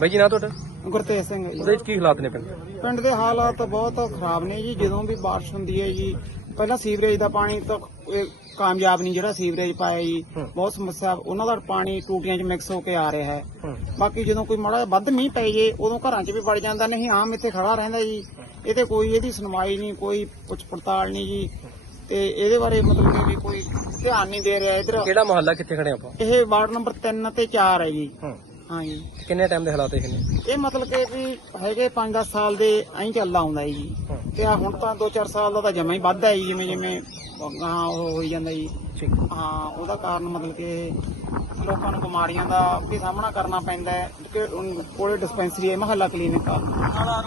ਬਾਈ ਜੀ ਨਾ ਤੁਹਾਡਾ? ਗੁਰਤੇਜ ਸਿੰਘ ਹੈ ਜੀ। ਉਹਦੇ ਵਿੱਚ ਕੀ ਹਾਲਾਤ ਨੇ ਪਿੰਡ? ਪਿੰਡ ਦੇ ਹਾਲਾਤ ਬਹੁਤ ਖਰਾਬ ਨੇ ਜੀ। ਜਦੋਂ ਵੀ ਬਾਰਿਸ਼ ਹੁੰਦੀ ਹੈ ਜੀ ਪਹਿਲਾਂ ਸੀਵਰੇਜ ਦਾ ਪਾਣੀ ਤਾਂ ਇਹ ਕਾਮਯਾਬ ਨਹੀਂ ਜਿਹੜਾ ਸੀਵਰੇਜ ਪਾਇਆ ਜੀ। ਹੂੰ। ਬਹੁਤ ਸਮੱਸਿਆ ਉਹਨਾਂ ਦਾ ਪਾਣੀ ਟੂਟੀਆਂ 'ਚ ਮਿਕਸ ਹੋ ਕੇ ਆ ਰਿਹਾ ਹੈ। ਬਾਕੀ ਜਦੋਂ ਕੋਈ ਮਾੜਾ ਜਿਹਾ ਵੱਧ ਮੀਂਹ ਪੈ ਜੇ ਉਦੋਂ ਘਰਾਂ 'ਚ ਵੀ ਵੜ ਜਾਂਦਾ। ਨਹੀਂ ਆਮ ਇੱਥੇ ਖੜਾ ਰਹਿੰਦਾ ਜੀ। ਇਹ ਤੇ ਕੋਈ ਇਹਦੀ ਸੁਣਵਾਈ ਨਹੀਂ ਕੋਈ ਪੁੱਛ ਪੜਤਾਲ ਨਹੀਂ ਜੀ। ਤੇ ਇਹਦੇ ਬਾਰੇ ਮਤਲਬ ਕਿ ਵੀ ਕੋਈ ਧਿਆਨ ਨਹੀਂ ਦੇ ਰਿਹਾ ਇਧਰ। ਕਿਹੜਾ ਮਹੱਲਾ ਕਿੱਥੇ ਖੜੇ ਆਪਾਂ? ਇਹ ਵਾਰਡ ਨੰਬਰ 3 ਤੇ 4 ਹੈ ਜੀ। ਹੂੰ। ਹਾਂ ਜੀ ਕਿੰਨੇ ਟਾਈਮ ਦੇ ਹਾਲਾਤ ਇਹ ਨੇ? ਇਹ ਮਤਲਬ ਕਿ ਵੀ ਹੈਗੇ 5-10 ਸਾਲ ਦੇ ਐਂ ਚੱਲਦਾ ਆਉਂਦਾ ਜੀ। ਤੇ ਆ ਹੁਣ ਤਾਂ 2-4 ਸਾਲ ਦਾ ਤਾਂ ਜਮਾ ਹੀ ਵੱਧ ਹੈ ਜੀ ਜਿਵੇਂ ਜਿਵੇਂ ਹਾਂ ਉਹ ਹੋਈ ਜਾਂਦਾ ਜੀ। ਹਾਂ ਉਹਦਾ ਕਾਰਨ ਮਤਲਬ ਕਿ ਲੋਕਾਂ ਨੂੰ ਬਿਮਾਰੀਆਂ ਦਾ ਵੀ ਸਾਹਮਣਾ ਕਰਨਾ ਪੈਂਦਾ ਹੈ। ਕਿ ਕੋਲੇ ਡਿਸਪੈਂਸਰੀ ਹੈ ਮਹੱਲਾ ਕਲੀਨਿਕ ਆ।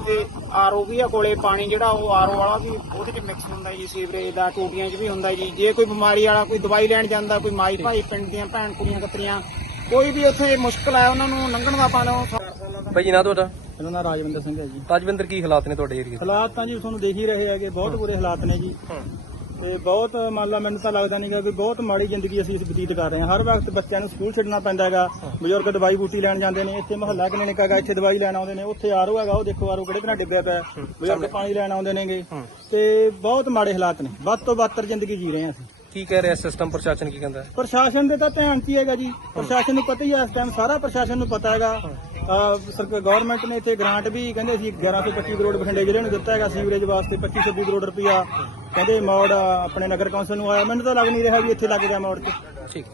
ਤੇ ਆਰਓ ਵੀ ਆ ਕੋਲੇ ਪਾਣੀ ਜਿਹੜਾ ਉਹ ਆਰਓ ਵਾਲਾ ਵੀ ਉਹਦੇ ਚ ਮਿਕਸ ਹੁੰਦਾ ਜੀ ਸੀਵਰੇਜ ਦਾ ਟੂਟੀਆਂ 'ਚ ਵੀ ਹੁੰਦਾ ਜੀ। ਜੇ ਕੋਈ ਬਿਮਾਰੀ ਵਾਲਾ ਕੋਈ ਦਵਾਈ ਲੈਣ ਜਾਂਦਾ ਕੋਈ ਮਾਈ ਭਾਈ ਪਿੰਡ ਦੀਆਂ ਭੈਣ ਕੁੜੀਆਂ ਕਤਰੀਆਂ ਕੋਈ ਵੀ ਉੱਥੇ ਮੁਸ਼ਕਲ ਹੈ ਉਹਨਾਂ ਨੂੰ ਲੰਘਣ ਦਾ ਪਾਣੀ ਜੀ ਨਾ ਤੁਹਾਡਾ? ਇਹਨਾਂ ਦਾ ਰਾਜਵਿੰਦਰ ਸਿੰਘ ਹੈ ਜੀ। ਰਾਜਵਿੰਦਰ ਕੀ ਹਾਲਾਤ ਨੇ ਤੁਹਾਡੇ ਏਰੀਏ ਦੇ? ਹਾਲਾਤ ਤਾਂ ਜੀ ਤੁਹਾਨੂੰ ਦੇਖ ਹੀ ਰਹੇ ਹੈਗੇ ਬਹੁਤ ਬੁਰੇ ਹਾਲਾਤ ਨੇ ਜੀ। ਤੇ ਬਹੁਤ ਮੰਨ ਲਾ ਮੈਨੂੰ ਤਾਂ ਲੱਗਦਾ ਨਹੀਂਗਾ ਕਿ ਬਹੁਤ ਮਾੜੀ ਜ਼ਿੰਦਗੀ ਅਸੀਂ ਇਸ ਬਤੀਤ ਕਰ ਰਹੇ ਹਾਂ। ਹਰ ਵਕਤ ਬੱਚਿਆਂ ਨੂੰ ਸਕੂਲ ਛੱਡਣਾ ਪੈਂਦਾ ਹੈਗਾ ਬਜ਼ੁਰਗ ਦਵਾਈ ਬੂਟੀ ਲੈਣ ਜਾਂਦੇ ਨੇ ਇੱਥੇ ਮਹੱਲਾ ਕਲੀਨਿਕ ਹੈਗਾ ਇੱਥੇ ਦਵਾਈ ਲੈਣ ਆਉਂਦੇ ਨੇ ਉੱਥੇ ਆਰਓ ਹੈਗਾ ਉਹ ਦੇਖੋ ਆਰਓ ਕਿਹੜੇ ਤਰ੍ਹਾਂ ਡਿੱਗਿਆ ਪਿਆ। ਬਜ਼ੁਰਗ ਪਾਣੀ ਲੈਣ ਆਉਂਦੇ ਨੇਗੇ। ਤੇ ਬਹੁਤ ਮਾੜੇ ਹਾਲਾਤ ਨੇ। ਵੱਧ ਤੋਂ ਬੱਤਰ ਜ਼ਿੰਦਗੀ ਜੀ ਰਹੇ ਹਾਂ ਅਸੀਂ। ਕੀ ਕਹਿ ਰਿਹਾ ਸਿਸਟਮ ਪ੍ਰਸ਼ਾਸਨ ਕੀ ਕਹਿੰਦਾ? ਪ੍ਰਸ਼ਾਸਨ ਦੇ ਤਾਂ ਧਿਆਨ 'ਚ ਹੀ ਹੈਗਾ ਜੀ। ਪ੍ਰਸ਼ਾਸਨ ਨੂੰ ਪਤਾ ਹੀ ਹੈ ਇਸ ਟਾਈਮ ਸਾਰਾ ਪ੍ਰਸ਼ਾਸਨ ਨੂੰ ਪਤਾ ਹੈਗਾ। ਸਰਕਾਰ ਗਵਰਨਮੈਂਟ ਨੇ ਇੱਥੇ ਗ੍ਰਾਂਟ ਵੀ ਕਹਿੰਦੇ ਸੀ 1125 ਕਰੋੜ ਬਠਿੰਡੇ ਜ਼ਿਲ੍ਹੇ ਨੂੰ ਦਿੱਤਾ ਹੈਗਾ ਸੀਵਰੇਜ ਵਾਸਤੇ 25 26 ਕਰੋੜ ਰੁਪਇਆ। ਕਹਿੰਦੇ ਮੋੜ ਆਪਣੇ ਨਗਰ ਕੌਂਸਲ ਨੂੰ ਆਇਆ। ਮੈਨੂੰ ਤਾਂ ਲੱਗ ਨਹੀਂ ਰਿਹਾ ਵੀ ਇੱਥੇ ਲੱਗ ਗਿਆ ਮੋੜ 'ਚ ਠੀਕ।